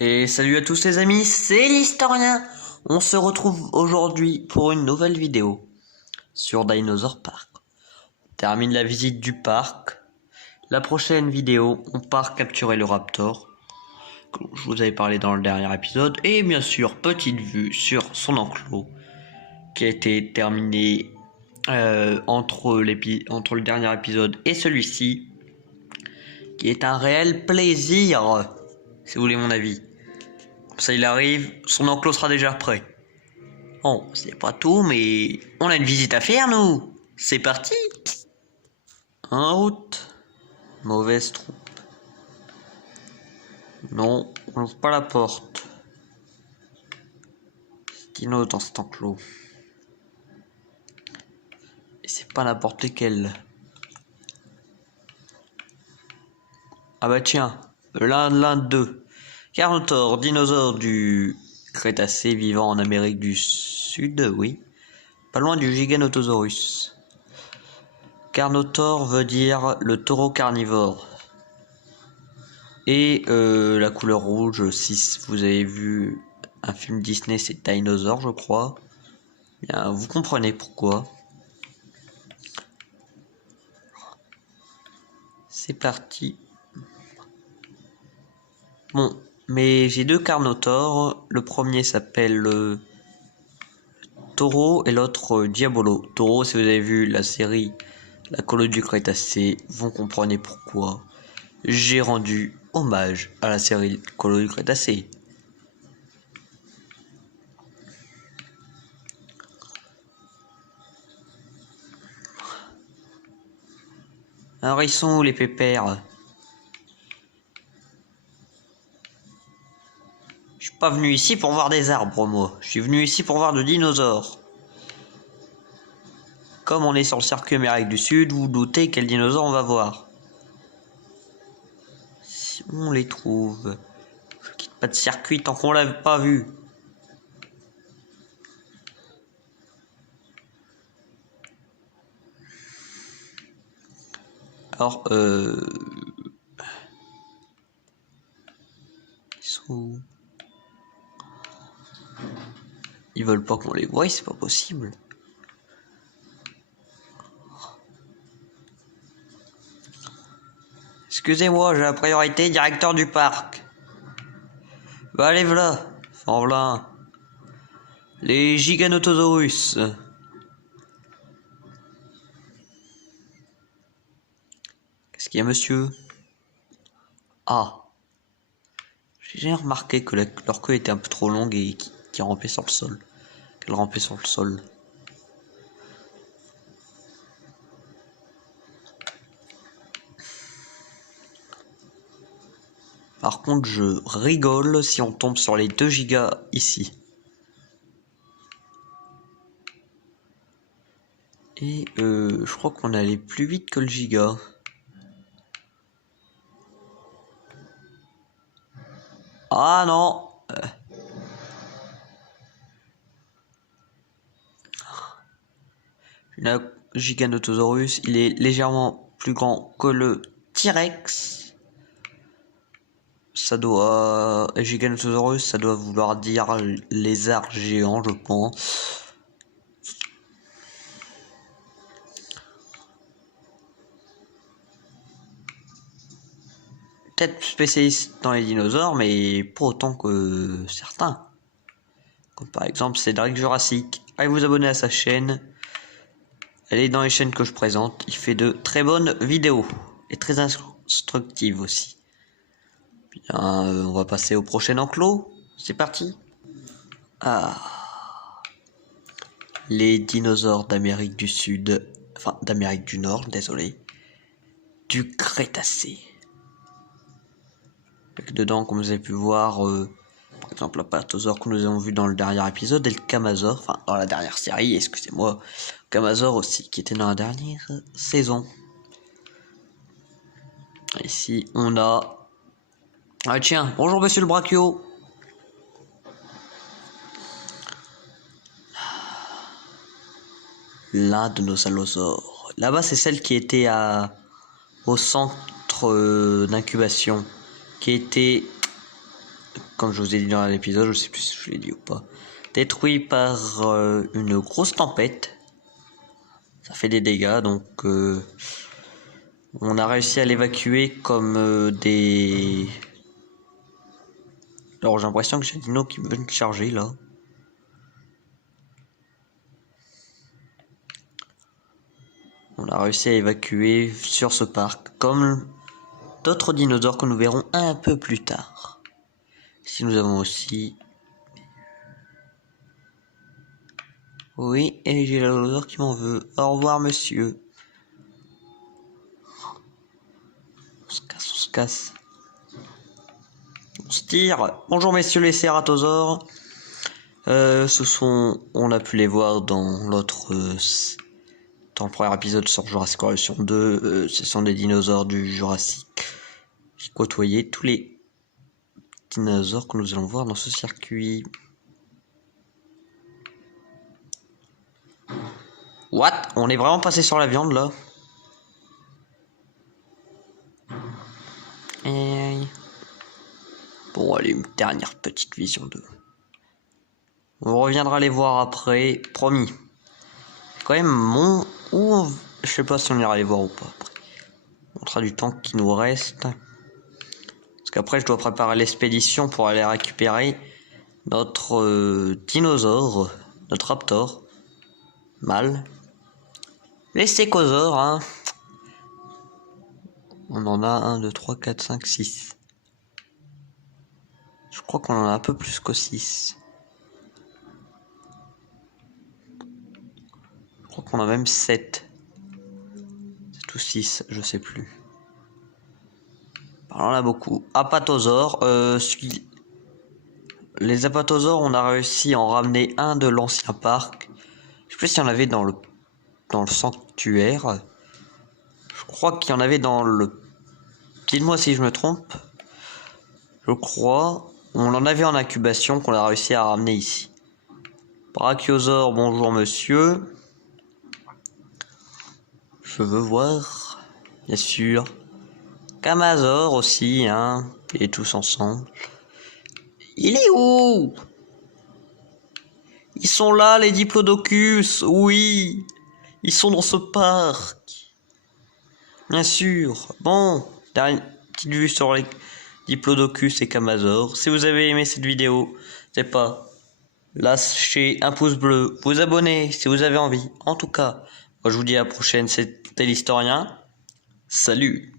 Et salut à tous les amis, c'est l'Historien. On se retrouve aujourd'hui pour une nouvelle vidéo sur Dinosaur Park. On termine la visite du parc. La prochaine vidéo, on part capturer le Raptor, comme je vous avais parlé dans le dernier épisode. Et bien sûr, petite vue sur son enclos, qui a été terminé entre le dernier épisode et celui-ci, qui est un réel plaisir, si vous voulez mon avis. Ça il arrive, son enclos sera déjà prêt. Bon, c'est pas tout, mais on a une visite à faire, nous. C'est parti. En route. Mauvaise troupe. Non, on n'ouvre pas la porte. Dino dans cet enclos. Et c'est pas n'importe lequel. Ah bah tiens, l'un d'eux. Carnotaure, dinosaure du Crétacé vivant en Amérique du Sud, oui. Pas loin du Giganotosaurus. Carnotaure veut dire le taureau carnivore. Et la couleur rouge, si vous avez vu un film Disney, c'est Dinosaur, je crois. Bien, vous comprenez pourquoi. C'est parti. Bon, mais j'ai deux Carnotaures. Le premier s'appelle Taureau et l'autre Diabolo. Taureau, si vous avez vu la série La colonie du Crétacé, vous comprenez pourquoi j'ai rendu hommage à la série Colonie du Crétacé. Alors ils sont où les pépères? Je suis pas venu ici pour voir des arbres, moi. Je suis venu ici pour voir de dinosaures. Comme on est sur le circuit Amérique du Sud, vous doutez quel dinosaure on va voir. Si on les trouve. Je quitte pas de circuit tant qu'on l'a pas vu. Alors, ils sont où? Ils veulent pas qu'on les voie, c'est pas possible. Excusez-moi, j'ai la priorité, directeur du parc. Bah allez v'là, en v'là. Les Giganotosaurus. Qu'est-ce qu'il y a, monsieur? Ah. J'ai remarqué que leur queue était un peu trop longue et qui rampait sur le sol. Qu'elle rampait sur le sol. Par contre, je rigole si on tombe sur les 2 gigas ici. Et je crois qu'on allait plus vite que le giga. Ah non. Le Giganotosaurus, il est légèrement plus grand que le T-Rex. Ça doit... Giganotosaurus, ça doit vouloir dire lézard géant, je pense. Peut-être spécialiste dans les dinosaures, mais pas autant que certains. Comme par exemple Cédric Jurassic. Allez vous abonner à sa chaîne. Elle est dans les chaînes que je présente. Il fait de très bonnes vidéos. Et très instructives aussi. Bien, on va passer au prochain enclos. C'est parti. Ah. Les dinosaures d'Amérique du Sud. Enfin, d'Amérique du Nord, désolé. Du Crétacé. Avec dedans, comme vous avez pu voir, par exemple, l'apatosaure que nous avons vu dans le dernier épisode et le Camazore, enfin, dans la dernière série, excusez-moi. Camazore aussi, qui était dans la dernière saison. Ici, on a... Ah tiens, bonjour monsieur le Brachio. L'un de nos allosaures. Là-bas, c'est celle qui était au centre d'incubation. Qui était comme je vous ai dit dans l'épisode, je sais plus si je l'ai dit ou pas, détruit par une grosse tempête. Ça fait des dégâts, donc on a réussi à l'évacuer comme des... Alors j'ai l'impression que j'ai Dino qui veut me charger là. On a réussi à évacuer sur ce parc, comme d'autres dinosaures que nous verrons un peu plus tard. Ici nous avons aussi... Oui, et j'ai l'odeur qui m'en veut. Au revoir monsieur. On se casse, on se casse. On se tire. Bonjour messieurs les cératosaures. On a pu les voir dans l'autre... dans le premier épisode sur Jurassic Evolution 2. Ce sont des dinosaures du Jurassique qui côtoyaient tous les dinosaures que nous allons voir dans ce circuit. What? On est vraiment passé sur la viande là? Bon, allez, une dernière petite vision de... On reviendra les voir après, promis. Quand même, je sais pas si on ira les voir ou pas après. On montrera du temps qui nous reste. Parce qu'après, je dois préparer l'expédition pour aller récupérer notre dinosaure, notre raptor. Mâle. Les stégosaures, hein. On en a 1, 2, 3, 4, 5, 6. Je crois qu'on en a un peu plus que 6. Je crois qu'on a même 7. C'est tout 6, je sais plus. Alors, on en a beaucoup. Apatosaures. Les apatosaures, on a réussi à en ramener un de l'ancien parc. Je sais plus s'il y en avait dans le sanctuaire. Je crois qu'il y en avait dans le... Dites-moi si je me trompe. Je crois. On en avait en incubation qu'on a réussi à ramener ici. Brachiosaure, bonjour monsieur. Je veux voir. Bien sûr. Camazor aussi, hein. Et tous ensemble. Il est où? Ils sont là, les Diplodocus. Oui. Ils sont dans ce parc. Bien sûr. Bon. Dernière petite vue sur les Diplodocus et Camazor. Si vous avez aimé cette vidéo, n'hésitez pas. Lâchez un pouce bleu. Vous abonner si vous avez envie. En tout cas, moi je vous dis à la prochaine. C'était l'Historien. Salut.